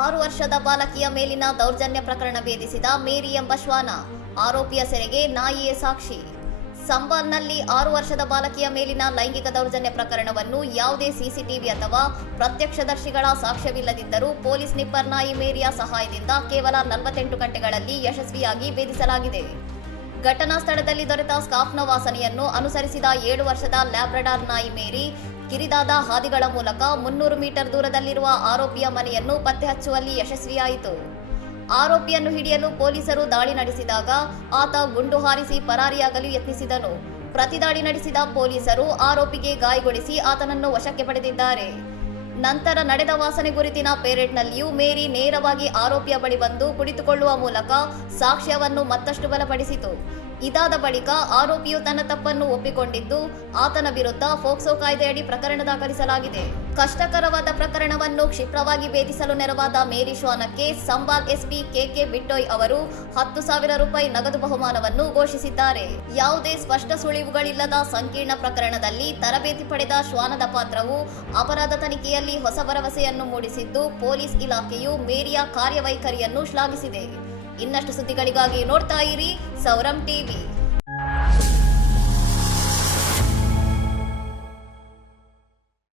6 ವರ್ಷದ ಬಾಲಕಿಯ ಮೇಲಿನ ದೌರ್ಜನ್ಯ ಪ್ರಕರಣ ಭೇದಿಸಿದ ಮೇರಿ ಎಂಬ ಶ್ವಾನ, ಆರೋಪಿಯ ಸೆರೆಗೆ ನಾಯಿಯೇ ಸಾಕ್ಷಿ. ಸಂಬಾಲ್ನಲ್ಲಿ 6 ವರ್ಷದ ಬಾಲಕಿಯ ಮೇಲಿನ ಲೈಂಗಿಕ ದೌರ್ಜನ್ಯ ಪ್ರಕರಣವನ್ನು ಯಾವುದೇ ಸಿಸಿಟಿವಿ ಅಥವಾ ಪ್ರತ್ಯಕ್ಷದರ್ಶಿಗಳ ಸಾಕ್ಷ್ಯವಿಲ್ಲದಿದ್ದರೂ ಪೊಲೀಸ್ ನಿಪ್ಪರ್ ನಾಯಿ ಮೇರಿಯ ಸಹಾಯದಿಂದ ಕೇವಲ 48 ಗಂಟೆಗಳಲ್ಲಿ ಯಶಸ್ವಿಯಾಗಿ ಭೇದಿಸಲಾಗಿದೆ. ಘಟನಾ ಸ್ಥಳದಲ್ಲಿ ದೊರೆತ ಸ್ಕಾರ್ಫ್ನ ವಾಸನೆಯನ್ನು ಅನುಸರಿಸಿದ 7 ವರ್ಷದ ಲ್ಯಾಬ್ರಡಾರ್ ನಾಯಿ ಮೇರಿ ಕಿರಿದಾದ ಹಾದಿಗಳ ಮೂಲಕ 300 ಮೀಟರ್ ದೂರದಲ್ಲಿರುವ ಆರೋಪಿಯ ಮನೆಯನ್ನು ಪತ್ತೆ ಹಚ್ಚುವಲ್ಲಿ ಯಶಸ್ವಿಯಾಯಿತು. ಆರೋಪಿಯನ್ನು ಹಿಡಿಯಲು ಪೊಲೀಸರು ದಾಳಿ ನಡೆಸಿದಾಗ ಆತ ಗುಂಡು ಹಾರಿಸಿ ಪರಾರಿಯಾಗಲು ಯತ್ನಿಸಿದನು. ಪ್ರತಿದಾಳಿ ನಡೆಸಿದ ಪೊಲೀಸರು ಆರೋಪಿಗೆ ಗಾಯಗೊಳಿಸಿ ಆತನನ್ನು ವಶಕ್ಕೆ ಪಡೆದಿದ್ದಾರೆ. ನಂತರ ನಡೆದ ವಾಸನೆ ಗುರುತಿನ ಪೇರೆಡ್ನಲ್ಲಿಯೂ ಮೇರಿ ನೇರವಾಗಿ ಆರೋಪಿಯ ಬಳಿ ಬಂದು ಕುಳಿತುಕೊಳ್ಳುವ ಮೂಲಕ ಸಾಕ್ಷ್ಯವನ್ನು ಮತ್ತಷ್ಟು ಬಲಪಡಿಸಿತು. ಇದಾದ ಬಳಿಕ ಆರೋಪಿಯು ತನ್ನ ತಪ್ಪನ್ನು ಒಪ್ಪಿಕೊಂಡಿದ್ದು ಆತನ ವಿರುದ್ಧ ಫೋಕ್ಸೋ ಕಾಯ್ದೆಯಡಿ ಪ್ರಕರಣ ದಾಖಲಿಸಲಾಗಿದೆ. ಕಷ್ಟಕರವಾದ ಪ್ರಕರಣವನ್ನು ಕ್ಷಿಪ್ರವಾಗಿ ಭೇದಿಸಲು ನೆರವಾದ ಮೇರಿ ಶ್ವಾನಕ್ಕೆ ಸಂಬಾಲ್ ಎಸ್ಪಿ ಕೆಕೆ ಬಿಟ್ಟೋಯ್ ಅವರು 10,000 ರೂಪಾಯಿ ನಗದು ಬಹುಮಾನವನ್ನು ಘೋಷಿಸಿದ್ದಾರೆ. ಯಾವುದೇ ಸ್ಪಷ್ಟ ಸುಳಿವುಗಳಿಲ್ಲದ ಸಂಕೀರ್ಣ ಪ್ರಕರಣದಲ್ಲಿ ತರಬೇತಿ ಪಡೆದ ಶ್ವಾನದ ಪಾತ್ರವು ಅಪರಾಧ ತನಿಖೆಯಲ್ಲಿ ಹೊಸ ಭರವಸೆಯನ್ನು ಮೂಡಿಸಿದ್ದು ಪೊಲೀಸ್ ಇಲಾಖೆಯು ಮೇರಿಯ ಕಾರ್ಯವೈಖರಿಯನ್ನು ಶ್ಲಾಘಿಸಿದೆ. ಇನ್ನಷ್ಟು ಸುದ್ದಿಗಳಿಗಾಗಿ ನೋಡ್ತಾ ಇರಿ ಸೌರಂ ಟಿವಿ.